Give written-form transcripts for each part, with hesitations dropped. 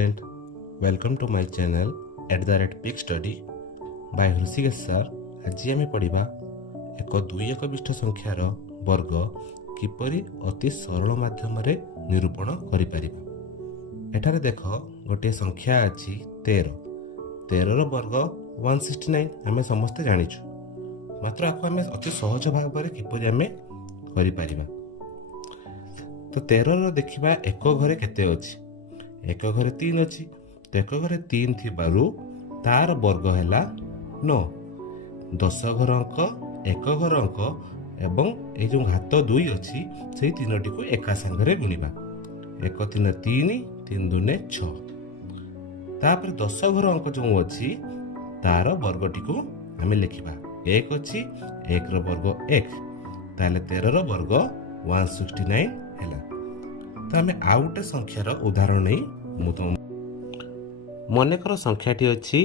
student, welcome to my channel @Pic Study by Hrishikesh sir. ଆଜି ଆମେ ପଢ଼ିବା ଏକ ଦୁଇ ଏକବିଷ୍ଟ ସଂଖ୍ୟାର ବର୍ଗ କିପରି ଅତି ସରଳ ମାଧ୍ୟମରେ ନିରୂପଣ କରିପାରିବା। ଏଠାରେ ଦେଖ ଗୋଟିଏ ସଂଖ୍ୟା ଅଛି 13। 13ର ବର୍ଗ 169 ଆମେ ସମସ୍ତେ ଜାଣିଛୁ, ମାତ୍ର ଆକୁ ଆମେ ଅତି ସହଜ ଭାବରେ କିପରି ଆମେ କରିପାରିବା। ତ 13ର ଦେଖିବା ଏକ ଘରେ କେତେ ଅଛି। ଏକ ଘରେ 3 ଅଛି, ତ ଏକ ଘରେ 3 ଥିବାରୁ ତାର ବର୍ଗ ହେଲା 9। 10 ଘର ଅଙ୍କ, ଏକ ଘର ଅଙ୍କ ଏବଂ ଏଇ ଯେଉଁ ଘାତ 2 ଅଛି ସେଇ ତିନୋଟିକୁ ଏକା ସାଙ୍ଗରେ ଗୁଣିବା। 1 3 3, 3 2 6। ତାପରେ 10 ଘର ଅଙ୍କ ଯେଉଁ ଅଛି ତାର ବର୍ଗଟିକୁ ଆମେ ଲେଖିବା। 1 ଅଛି, 1ର ବର୍ଗ 1, ତାହେଲେ 13ର ବର୍ଗ 169 ହେଲା। ତ ଆମେ ଆଉ ଗୋଟେ ସଂଖ୍ୟାର ଉଦାହରଣ ନେଇ ମନେକର ସଂଖ୍ୟାଟି ଅଛି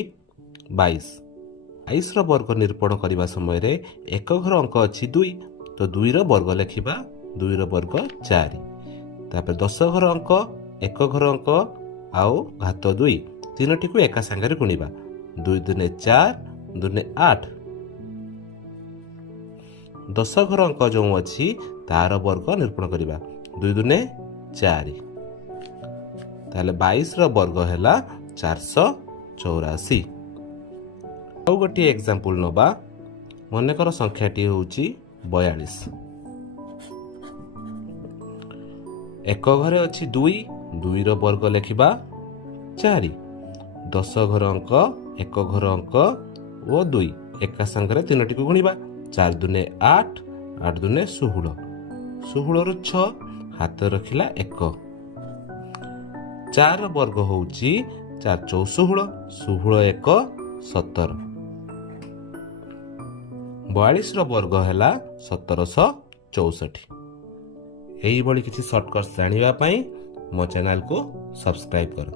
22। 22ର ବର୍ଗ ନିରୂପଣ କରିବା ସମୟରେ ଏକ ଘର ଅଙ୍କ ଅଛି 2, ତ 2ର ବର୍ଗ ଲେଖିବା। 2ର ବର୍ଗ 4। ତାପରେ 10 ଘର ଅଙ୍କ, ଏକ ଘର ଅଙ୍କ ଆଉ ଘାତ 2 ତିନୋଟିକୁ ଏକା ସାଙ୍ଗରେ ଗୁଣିବା। 2 2 4, 2 8। 10 ଘର ଅଙ୍କ ଯେଉଁ ଅଛି ତାର ବର୍ଗ ନିରୂପଣ କରିବା। 2 2 4। ତାହେଲେ 22ର ବର୍ଗ ହେଲା 484। ଆଉ ଗୋଟିଏ ଏକ୍ସାମ୍ପଲ ନେବା। ମନେକର ସଂଖ୍ୟାଟି ହେଉଛି 42। ଏକ ଘରେ ଅଛି 2, 2ର ବର୍ଗ ଲେଖିବା 4। 10 ଘର ଅଙ୍କ, ଏକ ଘର ଅଙ୍କ ଓ 2 ଏକା ସାଙ୍ଗରେ ତିନୋଟିକୁ ଗୁଣିବା। 4 2 8, 8 2 16। 16ରୁ 6 ହାତ ରଖିଲା 1। 4ର ବର୍ଗ ହେଉଛି 4 4 16, 16 1 17। 42ର ବର୍ଗ ହେଲା 1764। ଏହିଭଳି କିଛି ସର୍ଟକଟ୍ ଜାଣିବା ପାଇଁ ମୋ ଚ୍ୟାନେଲକୁ ସବସ୍କ୍ରାଇବ୍ କର।